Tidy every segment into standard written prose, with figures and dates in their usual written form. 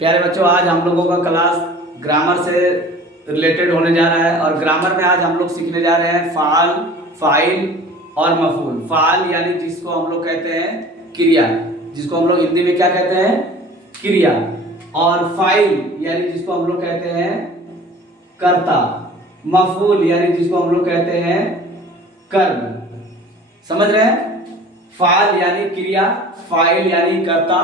प्यारे बच्चों, आज हम लोगों का क्लास ग्रामर से रिलेटेड होने जा रहा है। और ग्रामर में आज हम लोग सीखने जा रहे हैं फाल, फाइल और मफूल। फाल यानी जिसको हम लोग कहते हैं क्रिया, जिसको हम लोग हिंदी में क्या कहते हैं, क्रिया। और फाइल यानी जिसको हम लोग कहते हैं कर्ता। मफूल यानी जिसको हम लोग कहते हैं कर्म। समझ रहे हैं? फाल यानी क्रिया, फाइल यानी कर्ता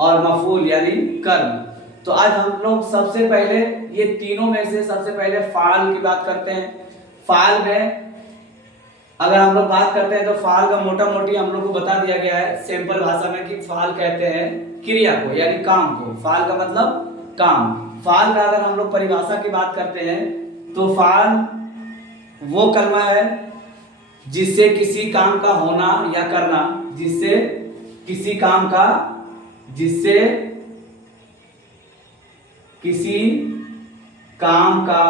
और मफूल यानी कर्म। तो आज हम लोग सबसे पहले ये तीनों में से सबसे पहले फाल की बात करते हैं। फाल में अगर हम लोग बात करते हैं तो फाल का मोटा मोटी हम लोग को बता दिया गया है सिंपल भाषा में कि फाल कहते हैं क्रिया को यानी काम को। फाल का मतलब काम। फाल का अगर हम लोग परिभाषा की बात करते हैं तो फाल वो कर्म है जिससे किसी काम का होना या करना, जिससे किसी काम का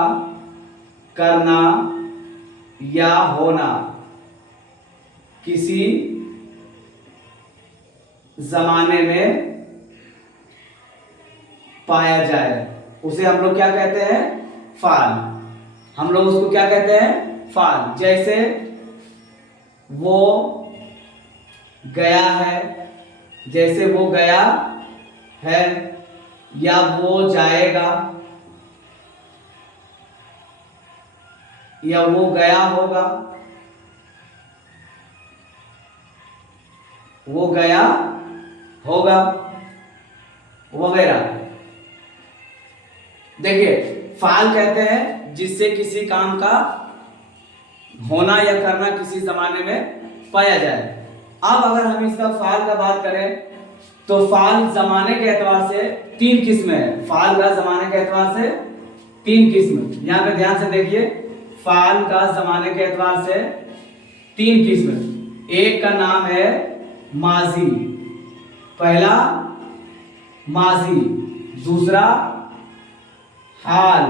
करना या होना किसी जमाने में पाया जाए, उसे हम लोग क्या कहते हैं, फाल। हम लोग उसको क्या कहते हैं, फाल। जैसे वो गया है, जैसे वो गया है, या वो जाएगा, या वो गया होगा, वो गया होगा वगैरह। देखिए, फाल कहते हैं जिससे किसी काम का होना या करना किसी जमाने में पाया जाए। अब अगर हम इसका फाल का बात करें तो फाल जमाने के एतबार से तीन किस्म है। फाल का जमाने के एतबार से तीन किस्म, यहां पे ध्यान से देखिए। फाल का जमाने के एतबार से तीन किस्म। एक का नाम है माजी, पहला माजी, दूसरा हाल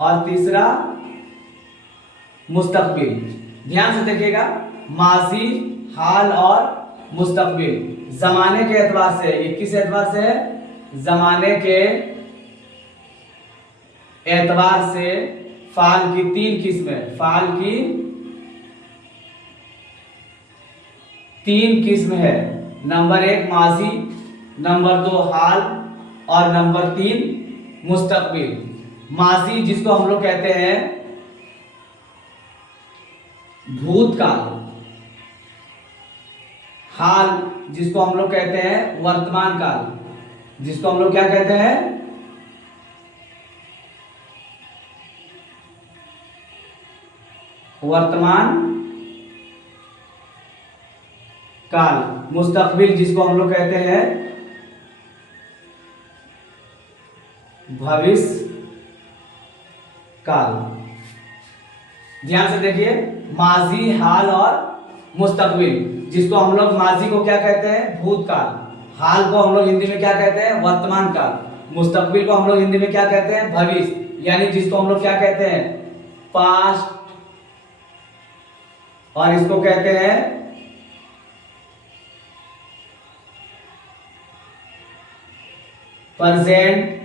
और तीसरा मुस्तकबिल। ध्यान से देखिएगा, माजी, हाल और मुस्तकबिल। जमाने के एतबार से, ये किस एतबार से है, जमाने के एतबार से फाल की तीन किस्म है। फाल की तीन किस्म है। नंबर एक माजी, नंबर दो हाल और नंबर तीन मुस्तकबिल। माजी जिसको हम लोग कहते हैं भूतकाल, हाल जिसको हम लोग कहते हैं वर्तमान काल, जिसको हम लोग क्या कहते हैं, वर्तमान काल। मुस्तकबिल जिसको हम लोग कहते हैं भविष्य काल। ध्यान से देखिए, माजी, हाल और मुस्तकबिल। जिसको हम लोग माजी को क्या कहते हैं, भूतकाल। हाल को हम लोग हिंदी में क्या कहते हैं, वर्तमान काल। मुस्तकबिल को हम लोग हिंदी में क्या कहते हैं, भविष्य, यानी जिसको हम लोग क्या कहते हैं, पास्ट। और इसको कहते हैं प्रेजेंट,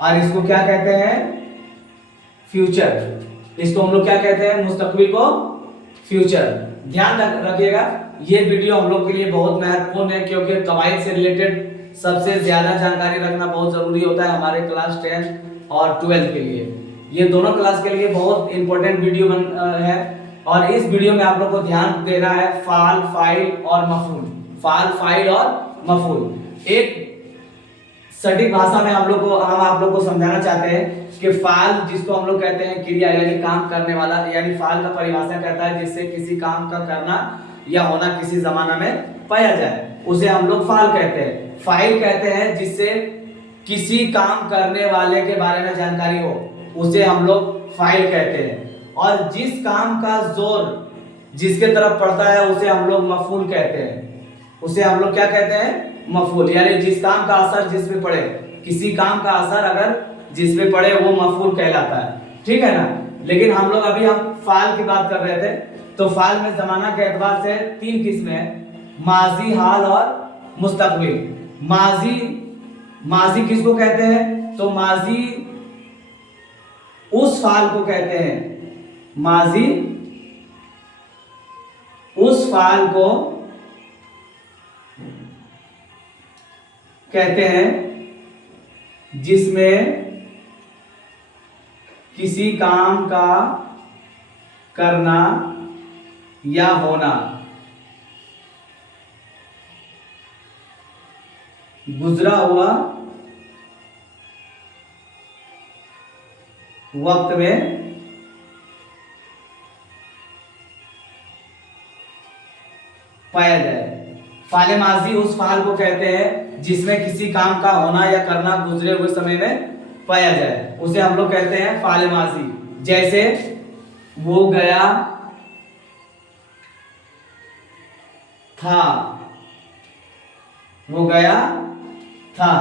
और इसको क्या कहते हैं, फ्यूचर। इसको हम लोग क्या कहते हैं, मुस्तकबिल को फ्यूचर। ध्यान रखिएगा, ये वीडियो हम लोग के लिए बहुत महत्वपूर्ण है, क्योंकि कवायद से रिलेटेड सबसे ज्यादा जानकारी रखना बहुत जरूरी होता है हमारे क्लास 10 और 12 के लिए। ये दोनों क्लास के लिए बहुत इंपॉर्टेंट वीडियो है। और इस वीडियो में आप लोग को ध्यान देना है फाल, फाइल और मफूल। फाल, फाइल और मफूल। एक सटीक भाषा में हम आप लोग को समझाना चाहते हैं कि फाल जिसको हम लोग कहते हैं क्रिया यानी काम करने वाला, यानी फाल का परिभाषा कहता है जिससे किसी काम का करना या होना किसी जमाना में पाया जाए, उसे हम लोग फाल कहते हैं। फाइल कहते हैं जिससे किसी काम करने वाले के बारे में जानकारी हो, उसे हम लोग फाइल कहते हैं। और जिस काम का जोर जिसके तरफ पड़ता है उसे हम लोग मफूल कहते हैं। उसे हम लोग क्या कहते हैं, मफूल, यानी जिस काम का असर जिस पे पड़े, किसी काम का असर अगर जिस पे पड़े वो मफूल कहलाता है। ठीक है ना? लेकिन हम लोग अभी फाल की बात कर रहे थे, तो फाल में जमाना के एतबार से तीन किस्में हैं, माजी, हाल और मुस्तकबिल। माजी माजी किसको कहते हैं? तो माजी उस फाल को कहते हैं, माजी उस फाल को कहते हैं जिसमें किसी काम का करना या होना गुजरा हुआ वक्त में पाया जाए। फाले माजी उस फाल को कहते हैं जिसमें किसी काम का होना या करना गुजरे हुए समय में पाया जाए, उसे हम लोग कहते हैं फाले माजी। जैसे वो गया था, वो गया था,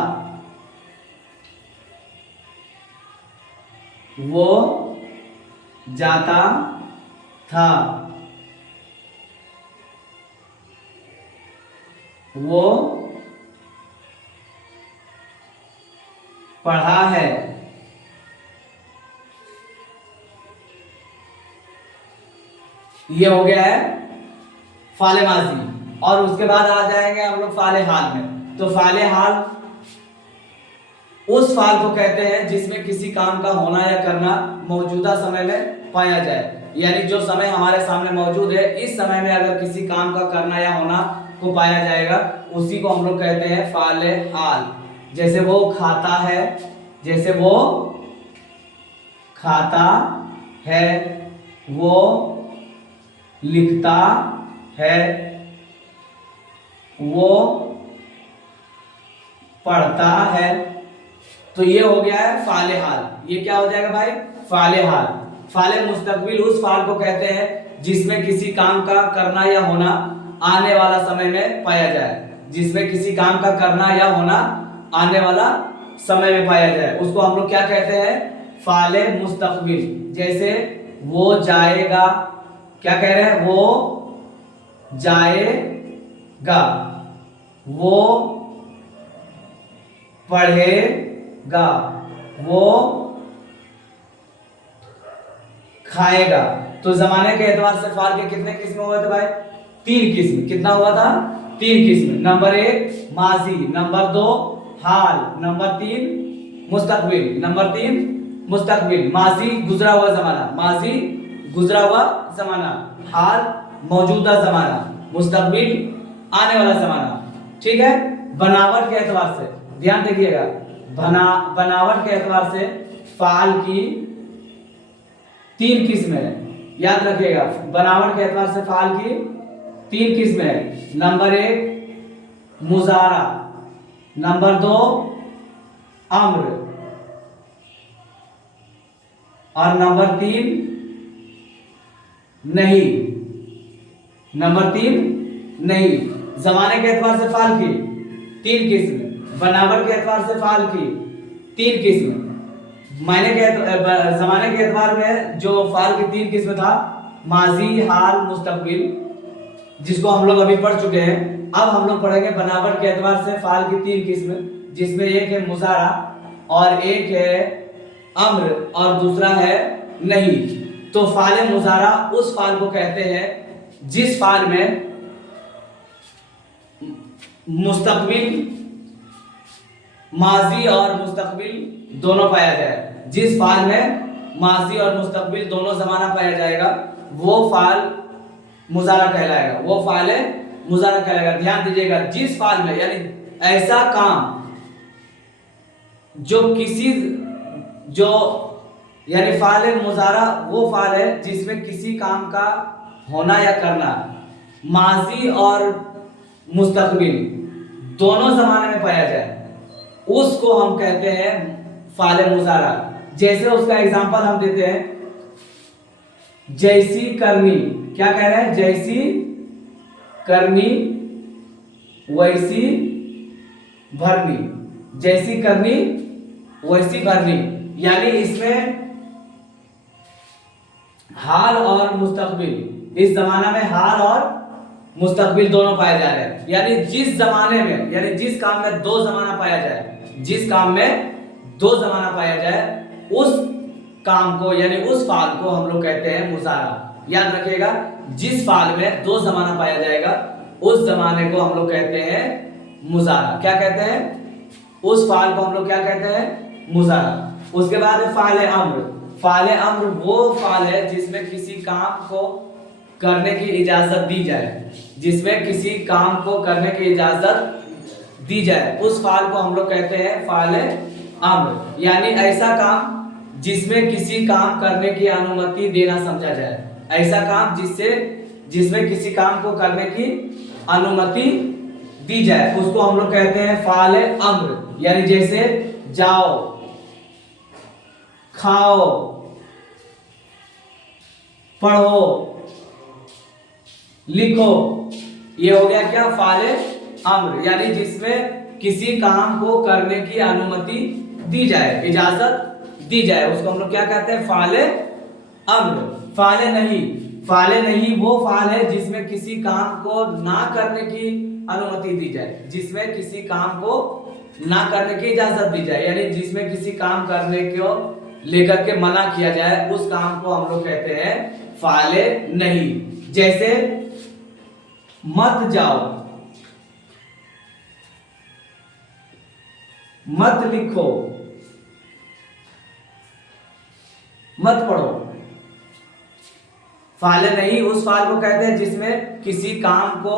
वो जाता था, वो पढ़ा है, ये हो गया है फाले माजी। और उसके बाद आ जाएंगे हम लोग फाले हाल में। तो फाले हाल उस फाल को कहते हैं जिसमें किसी काम का होना या करना मौजूदा समय में पाया जाए, यानी जो समय हमारे सामने मौजूद है, इस समय में अगर किसी काम का करना या होना को पाया जाएगा, उसी को हम लोग कहते हैं फाले हाल। जैसे वो खाता है, जैसे वो खाता है, वो लिखता है, वो पढ़ता है। तो ये हो गया है फाले हाल। ये क्या हो जाएगा भाई? फाले हाल। फाले मुस्तकबिल उस फाल को कहते हैं जिसमें किसी काम का करना या होना आने वाला समय में पाया जाए, जिसमें किसी काम का करना या होना आने वाला समय में पाया जाए, उसको हम लोग क्या कहते हैं? फाले मुस्तकबिल। जैसे वो जाएगा, क्या कह रहे हैं? वो जाएगा, वो पढ़ेगा, वो खाएगा। तो जमाने के एतबार से फाल के कितने किस्म हुए थे भाई? 3 किस्म। कितना हुआ था? 3 किस्म। नंबर 1 माजी, नंबर 2 हाल, नंबर 3 मुस्तकबिल। नंबर 3 मुस्तकबिल। माजी गुजरा हुआ जमाना, माजी गुजरा हुआ जमाना, हाल मौजूदा जमाना, मुस्तकबिल आने वाला जमाना। ठीक है। बनावट के एतबार से ध्यान देखिएगा, बनावट के एतबार से फाल की 3 किस्में है, याद रखिएगा। बनावट के एतबार से फाल की 3 किस्में है। नंबर 1 मुजारा, नंबर 2 अम्र, और नंबर 3 नहीं। नंबर 3 नहीं। जमाने के एतबार से फाल की 3 किस्म, बनावट के एतबार से फाल की 3 किस्म, मायने के जमाने के एतबार में जो फाल की 3 किस्म था, माजी, हाल, मुस्तकबिल, जिसको हम लोग अभी पढ़ चुके हैं। अब हम लोग पढ़ेंगे बनावट के एतबार से फाल की 3 किस्म, जिसमें एक है मुजारा और एक है अम्र और दूसरा है नहीं। तो फाले मुजारा उस फाल को कहते हैं जिस फाल में मुस्तकबिल, माजी और मुस्तकबिल दोनों पाया जाए। जिस फाल में माजी और मुस्तकबिल दोनों जमाना पाया जाएगा, वो फाल मुजारा कहलाएगा, वो फाल मुजारा कहलाएगा। ध्यान दीजिएगा, जिस फाल में, यानी ऐसा काम जो किसी, जो यानी फाल मुजारा वो फाल है जिसमें किसी काम का होना या करना माजी और मुस्तकबिल दोनों जमाने में पाया जाए, उसको हम कहते हैं फाल मुजारा। जैसे उसका एग्जांपल हम देते हैं, जैसी करनी, क्या कह रहे हैं? जैसी करनी वैसी भरनी, जैसी करनी वैसी भरनी। यानी इसमें हाल और मुस्तकबिल, इस जमाना में हाल और मुस्तकबिल दोनों पाए जा रहे हैं। यानी जिस जमाने में, यानी जिस काम में 2 जमाना पाया जाए, जिस काम में दो जमाना पाया जाए उस काम को यानी उस फाल को हम लोग कहते हैं मुजारा। याद रखिएगा, जिस फाल में दो जमाना पाया जाएगा उस जमाने को हम लोग कहते हैं मुजारा। क्या कहते हैं? उस फाल को हम लोग क्या कहते हैं? मुजारा। उसके बाद है फाले अम्र। फाले अम्र वो फाल है जिसमें किसी काम को करने की इजाजत दी जाए, जिसमें किसी काम को करने की इजाजत दी जाए उस फाल को हम लोग कहते हैं फाले अम्र। यानी ऐसा काम जिसमें किसी काम करने की अनुमति देना समझा जाए, ऐसा काम जिसमें किसी काम को करने की अनुमति दी जाए उसको हम लोग कहते हैं फाले अम्र। यानी जैसे जाओ, खाओ, पढ़ो, लिखो, ये हो गया क्या? फाले अम्र। यानी जिसमें किसी काम को करने की अनुमति दी जाए, इजाजत दी जाए उसको हम लोग क्या कहते हैं? फाले अम्र। फाले नहीं वो फाल है जिसमें किसी काम को ना करने की अनुमति दी जाए, जिसमें किसी काम को ना करने की इजाजत दी जाए, यानी जिसमें किसी काम करने को लेकर के मना किया जाए उस काम को हम लोग कहते हैं फाले नहीं। जैसे मत जाओ, मत लिखो, मत पढ़ो। फाले नहीं उस फाल को कहते हैं जिसमें किसी काम को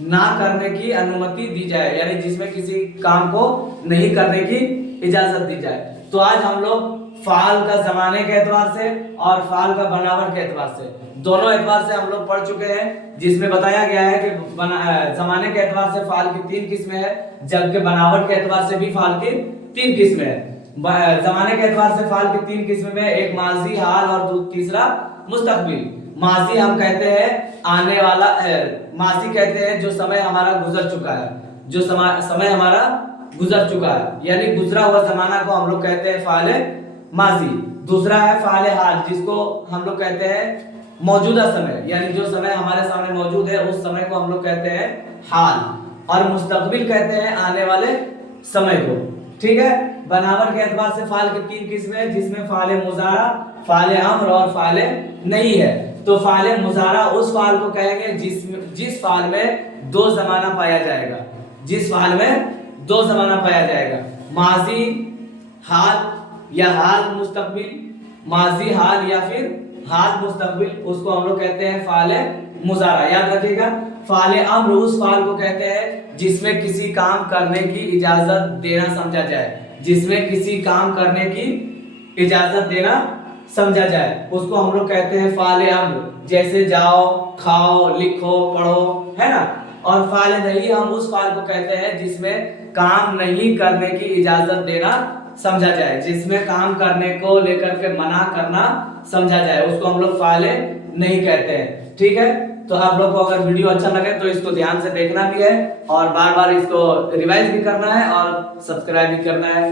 ना करने की अनुमति दी जाए, यानी जिसमें किसी काम को नहीं करने की इजाजत दी जाए। तो आज हम लोग फाल का जमाने के एतबार से और फाल का बनावट के एतबार से, दोनों एतबार से हम लोग पढ़ चुके हैं, जिसमें बताया गया है कि जमाने के एतबार से फाल की 3 किस्में हैं, जबकि बनावट के एतबार से भी फाल की 3 किस्में हैं। जमाने के एतबार से फाल की 3 किस्में में एक माजी, हाल और तीसरा मुस्तकबिल। माजी हम कहते हैं आने वाला, माजी कहते हैं जो समय हमारा गुजर चुका है, जो समय हमारा गुजर चुका है, यानी गुजरा हुआ जमाना को हम लोग कहते हैं फाले माजी। दूसरा है फाले हाल, जिसको हम लोग कहते हैं मौजूदा समय, यानी जो समय हमारे सामने मौजूद है उस समय को हम लोग कहते हैं हाल। और मुस्तकबिल कहते हैं आने वाले समय को। ठीक है, बनावट के एतबार से फाल की 3 किस्में हैं, जिसमें फाले मुजारा, फाले अम्र और फाले नहीं है। तो फाले मुजारा उस फाल को कहेंगे जिस फाल में दो जमाना पाया जाएगा, जिस फाल में दो जमाना पाया जाएगा, माजी हाल या हाल मुस्तकबिल, माजी हाल या फिर हाल मुस्तकबिल, उसको हम लोग कहते हैं फाले मुजारा। याद रखिएगा, फाले अम्र उस फाल को कहते हैं जिसमें किसी काम करने की इजाजत देना समझा जाए, जिसमें किसी काम करने की इजाजत देना समझा जाए उसको हम लोग कहते हैं फाले अम्र। जैसे जाओ, खाओ, लिखो, पढ़ो, है ना। और फाले नहीं हम उस फाल को कहते हैं जिसमें काम नहीं करने की इजाजत देना समझा जाए, जिसमें काम करने को लेकर के मना करना समझा जाए उसको हम लोग फाले नहीं कहते हैं। ठीक है, तो आप लोग को अगर वीडियो अच्छा लगे तो इसको ध्यान से देखना भी है और बार बार इसको रिवाइज भी करना है और सब्सक्राइब भी करना है।